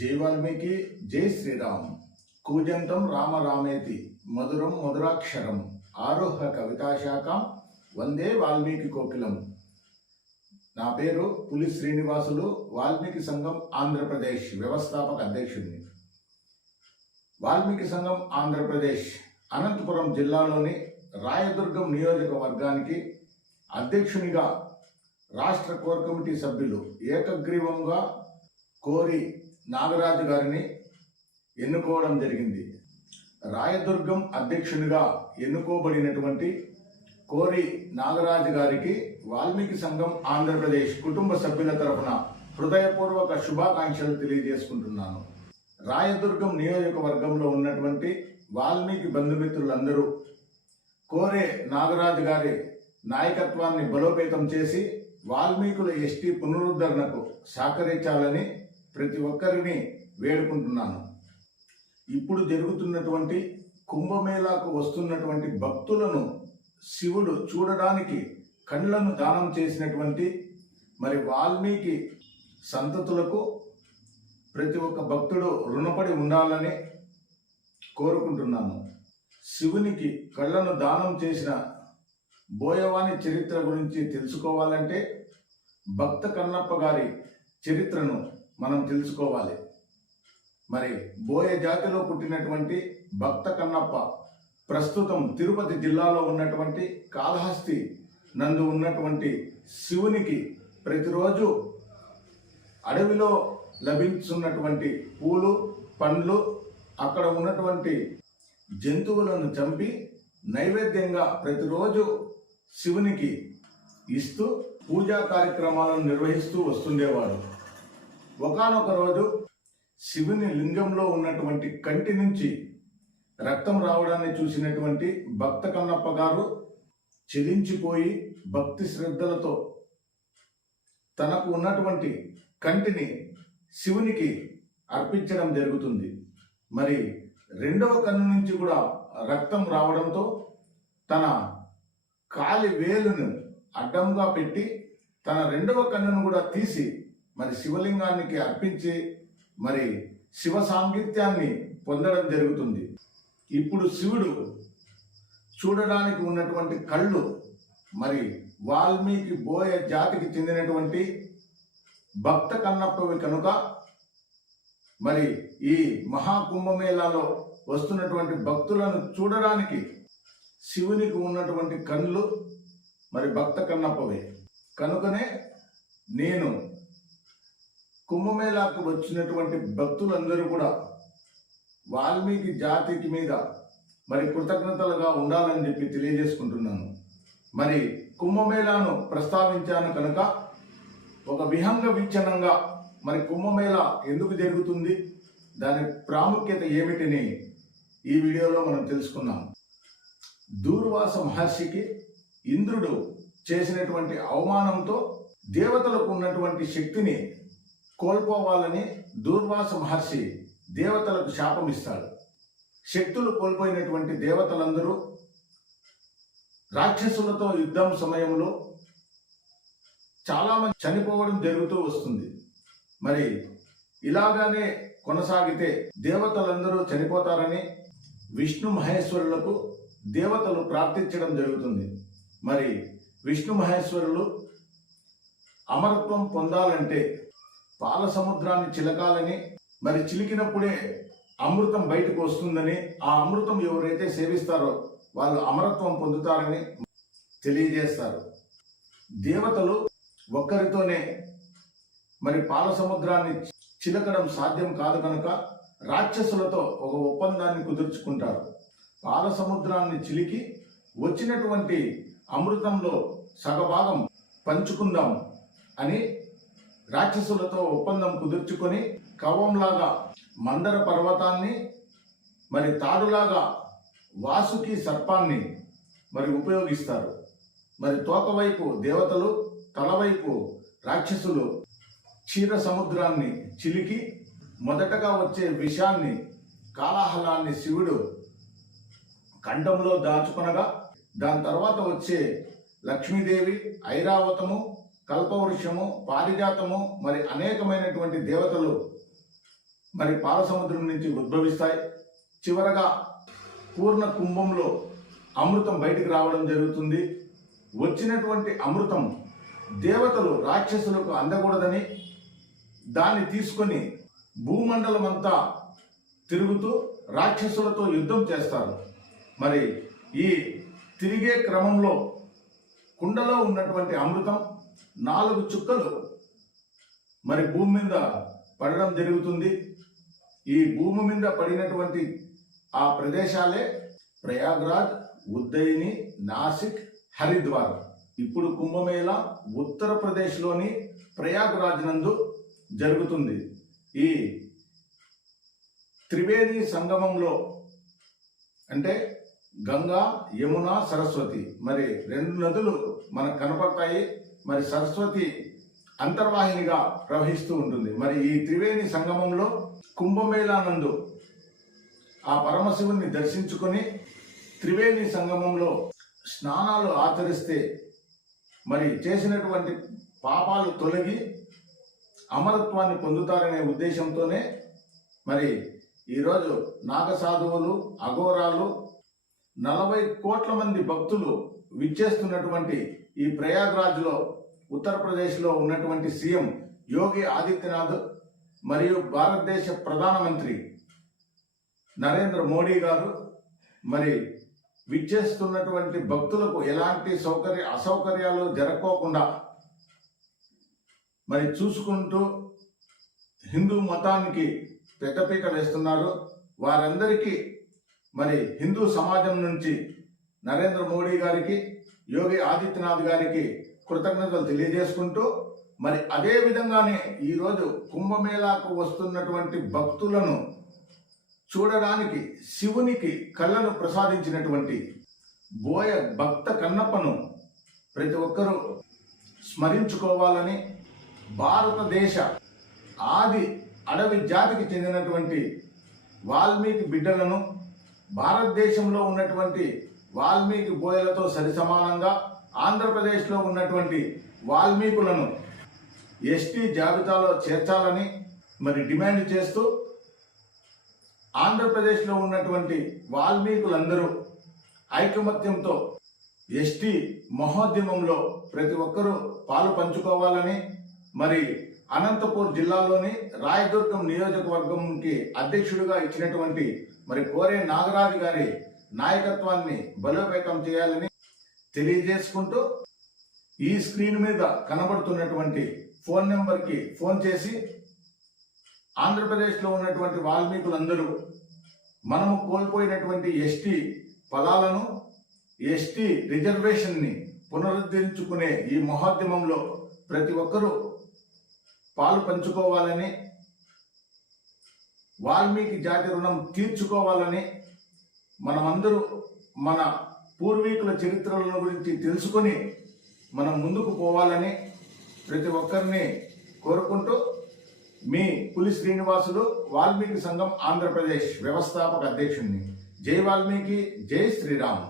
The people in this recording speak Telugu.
జై వాల్మీకి జై శ్రీరామ్. కూజంతం రామ రామేతి మధురం మధురాక్షరం ఆరోహ కవితాశాఖం వందే వాల్మీకి కోకిలం. నా పేరు పులి శ్రీనివాసులు వాల్మీకి సంఘం ఆంధ్రప్రదేశ్ వ్యవస్థాపక అధ్యక్షుడిని. వాల్మీకి సంఘం ఆంధ్రప్రదేశ్ అనంతపురం జిల్లాలోని రాయదుర్గం నియోజకవర్గానికి అధ్యక్షునిగా రాష్ట్ర కోర్ కమిటీ సభ్యులు ఏకగ్రీవంగా కోరి నాగరాజు గారిని ఎన్నుకోవడం జరిగింది. రాయదుర్గం అధ్యక్షునిగా ఎన్నుకోబడినటువంటి కోరి నాగరాజు గారికి వాల్మీకి సంఘం ఆంధ్రప్రదేశ్ కుటుంబ సభ్యుల తరఫున హృదయపూర్వక శుభాకాంక్షలు తెలియజేసుకుంటున్నాను. రాయదుర్గం నియోజకవర్గంలో ఉన్నటువంటి వాల్మీకి బంధుమిత్రులందరూ కోరే నాగరాజు గారి నాయకత్వాన్ని బలోపేతం చేసి వాల్మీకుల ఎస్టీ పునరుద్ధరణకు సహకరించాలని ప్రతి ఒక్కరిని వేడుకుంటున్నాను. ఇప్పుడు జరుగుతున్నటువంటి కుంభమేళాకు వస్తున్నటువంటి భక్తులను శివుడు చూడడానికి కళ్ళను దానం చేసినటువంటి మరి వాల్మీకి సంతతులకు ప్రతి ఒక్క భక్తుడు రుణపడి ఉండాలని కోరుకుంటున్నాను. శివునికి కళ్ళను దానం చేసిన బోయవాని చరిత్ర గురించి తెలుసుకోవాలంటే భక్త కన్నప్ప గారి చరిత్రను మనం తెలుసుకోవాలి. మరి బోయ జాతిలో పుట్టినటువంటి భక్త కన్నప్ప ప్రస్తుతం తిరుపతి జిల్లాలో ఉన్నటువంటి కాళహస్తి నందు ఉన్నటువంటి శివునికి ప్రతిరోజు అడవిలో లభించున్నటువంటి పూలు పండ్లు అక్కడ ఉన్నటువంటి జంతువులను చంపి నైవేద్యంగా ప్రతిరోజు శివునికి ఇస్తూ పూజా కార్యక్రమాలను నిర్వహిస్తూ వస్తుండేవాడు. ఒకానొక రోజు శివుని లింగంలో ఉన్నటువంటి కంటి నుంచి రక్తం రావడాన్ని చూసినటువంటి భక్త కన్నప్ప గారు చెలించిపోయి భక్తి శ్రద్ధలతో తనకు ఉన్నటువంటి కంటిని శివునికి అర్పించడం జరుగుతుంది. మరి రెండవ కన్ను నుంచి కూడా రక్తం రావడంతో తన కాలి వేలును అడ్డంగా పెట్టి తన రెండవ కన్నును కూడా తీసి మరి శివలింగానికి అర్పించి మరి శివ సాంగిత్యాన్ని పొందడం జరుగుతుంది. ఇప్పుడు శివుడు చూడడానికి ఉన్నటువంటి కళ్ళు మరి వాల్మీకి బోయ జాతికి చెందినటువంటి భక్త కన్నప్పవి కనుక మరి ఈ మహాకుంభమేళాలో వస్తున్నటువంటి భక్తులను చూడడానికి శివునికి ఉన్నటువంటి కళ్ళు మరి భక్త కన్నప్పవే. కనుకనే నేను కుంభమేళాకు వచ్చినటువంటి భక్తులందరూ కూడా వాల్మీకి జాతికి మీద మరి కృతజ్ఞతలుగా ఉండాలని చెప్పి తెలియజేసుకుంటున్నాను. మరి కుంభమేళాను ప్రస్తావించాను కనుక ఒక విహంగ వీక్షణంగా మరి కుంభమేళ ఎందుకు జరుగుతుంది? దాని ప్రాముఖ్యత ఏమిటిని ఈ వీడియోలో మనం తెలుసుకున్నాం దూర్వాస మహర్షికి ఇంద్రుడు చేసినటువంటి అవమానంతో దేవతలకు ఉన్నటువంటి శక్తిని కోల్పోవాలని దూర్వాస మహర్షి దేవతలకు శాపమిస్తాడు. శక్తులు కోల్పోయినటువంటి దేవతలందరూ రాక్షసులతో యుద్ధం సమయంలో చాలామంది చనిపోవడం జరుగుతూ వస్తుంది. మరి ఇలాగానే కొనసాగితే దేవతలందరూ చనిపోతారని విష్ణు మహేశ్వరులకు దేవతలు ప్రార్థించడం జరుగుతుంది. మరి విష్ణు మహేశ్వరులు అమరత్వం పొందాలంటే పాల సముద్రాన్ని చిలకాలని మరి చిలికినప్పుడే అమృతం బయటకు వస్తుందని ఆ అమృతం ఎవరైతే సేవిస్తారో వాళ్ళు అమరత్వం పొందుతారని తెలియజేస్తారు. దేవతలు ఒక్కరితోనే మరి పాల సముద్రాన్ని చిలకడం సాధ్యం కాదు కనుక రాక్షసులతో ఒక ఒప్పందాన్ని కుదుర్చుకుంటారు. పాల సముద్రాన్ని చిలికి వచ్చినటువంటి అమృతంలో సగభాగం పంచుకుందాం అని రాక్షసులతో ఒప్పందం కుదుర్చుకొని కవంలాగా మందర పర్వతాన్ని మరి తాడులాగా వాసుకి సర్పాన్ని మరి ఉపయోగిస్తారు. మరి తోకవైపు దేవతలు తలవైపు రాక్షసులు క్షీర సముద్రాన్ని చిలికి మొదటగా వచ్చే విషాన్ని కాలాహలాన్ని శివుడు కంఠంలో దాచుకొనగా దాని తర్వాత వచ్చే లక్ష్మీదేవి ఐరావతము కల్పవృక్షము పారిజాతము మరి అనేకమైనటువంటి దేవతలు మరి పాలసముద్రం నుంచి ఉద్భవిస్తాయి. చివరగా పూర్ణ కుంభంలో అమృతం బయటికి రావడం జరుగుతుంది. వచ్చినటువంటి అమృతం దేవతలు రాక్షసులకు అందకూడదని దాన్ని తీసుకొని భూమండలం అంతా తిరుగుతూ రాక్షసులతో యుద్ధం చేస్తారు. మరి ఈ తిరిగే క్రమంలో కుండలో ఉన్నటువంటి అమృతం నాలుగు చుక్కలు. మరి భూమి మీద పడడం జరుగుతుంది. ఈ భూమి మీద పడినటువంటి ఆ ప్రదేశాలే ప్రయాగ్రాజ్ ఉజ్జయిని నాసిక్ హరిద్వార్. ఇప్పుడు కుంభమేళ ఉత్తరప్రదేశ్లోని ప్రయాగ్రాజ్ నందు జరుగుతుంది. ఈ త్రివేణి సంగమంలో అంటే గంగా యమున సరస్వతి. మరి రెండు నదులు మనకు కనపడతాయి. మరి సరస్వతి అంతర్వాహినిగా ప్రవహిస్తూ ఉంటుంది. మరి ఈ త్రివేణి సంగమంలో కుంభమేళా నందు ఆ పరమశివుని దర్శించుకొని త్రివేణి సంగమంలో స్నానాలు ఆచరిస్తే మరి చేసినటువంటి పాపాలు తొలగి అమరత్వాన్ని పొందుతారనే ఉద్దేశంతోనే మరి ఈరోజు నాగసాధువులు అఘోరాలు నలభై కోట్ల మంది భక్తులు విచ్చేస్తున్నటువంటి ఈ ప్రయాగ్రాజ్లో ఉత్తరప్రదేశ్లో ఉన్నటువంటి సీఎం యోగి ఆదిత్యనాథ్ మరియు భారతదేశ ప్రధానమంత్రి నరేంద్ర మోడీ గారు మరి విచ్చేస్తున్నటువంటి భక్తులకు ఎలాంటి సౌకర్య అసౌకర్యాలు జరగకోకుండా మరి చూసుకుంటూ హిందూ మతానికి పెద్దపీట వేస్తున్నారు. వారందరికీ మరి హిందూ సమాజం నుంచి నరేంద్ర మోడీ గారికి యోగి ఆదిత్యనాథ్ గారికి కృతజ్ఞతలు తెలియజేసుకుంటూ మరి అదే విధంగానే ఈరోజు కుంభమేళాకు వస్తున్నటువంటి భక్తులను చూడడానికి శివునికి కళ్ళను ప్రసాదించినటువంటి బోయ భక్త కన్నప్పను ప్రతి ఒక్కరూ స్మరించుకోవాలని భారతదేశ ఆది అడవి జాతికి చెందినటువంటి వాల్మీకి బిడ్డలను భారతదేశంలో ఉన్నటువంటి వాల్మీకి బోయలతో సరిసమానంగా ఆంధ్రప్రదేశ్లో ఉన్నటువంటి వాల్మీకులను ఎస్టీ జాబితాలో చేర్చాలని మరి డిమాండ్ చేస్తూ ఆంధ్రప్రదేశ్లో ఉన్నటువంటి వాల్మీకులందరూ ఐకమత్యంతో ఎస్టీ మహోద్యమంలో ప్రతి ఒక్కరూ పాలు పంచుకోవాలని మరి అనంతపూర్ జిల్లాలోని రాయదుర్గం నియోజకవర్గంకి అధ్యక్షుడిగా ఇచ్చినటువంటి మరి కోరే నాగరాజు గారి నాయకత్వాన్ని బలోపేతం చేయాలని తెలియజేసుకుంటూ ఈ స్క్రీన్ మీద కనబడుతున్నటువంటి ఫోన్ నెంబర్కి ఫోన్ చేసి ఆంధ్రప్రదేశ్లో ఉన్నటువంటి వాల్మీకులందరూ మనము కోల్పోయినటువంటి ఎస్టీ పదాలను ఎస్టీ రిజర్వేషన్ని పునరుద్ధరించుకునే ఈ మహోద్యమంలో ప్రతి ఒక్కరూ పాలు పంచుకోవాలని వాల్మీకి జాతి రుణం తీర్చుకోవాలని మనమందరూ మన పూర్వీకుల చరిత్రలను గురించి తెలుసుకొని మనం ముందుకు పోవాలని ప్రతి ఒక్కరిని కోరుకుంటూ మీ పులి శ్రీనివాసులు వాల్మీకి సంఘం ఆంధ్రప్రదేశ్ వ్యవస్థాపక అధ్యక్షుడిని జై వాల్మీకి జై శ్రీరామ్.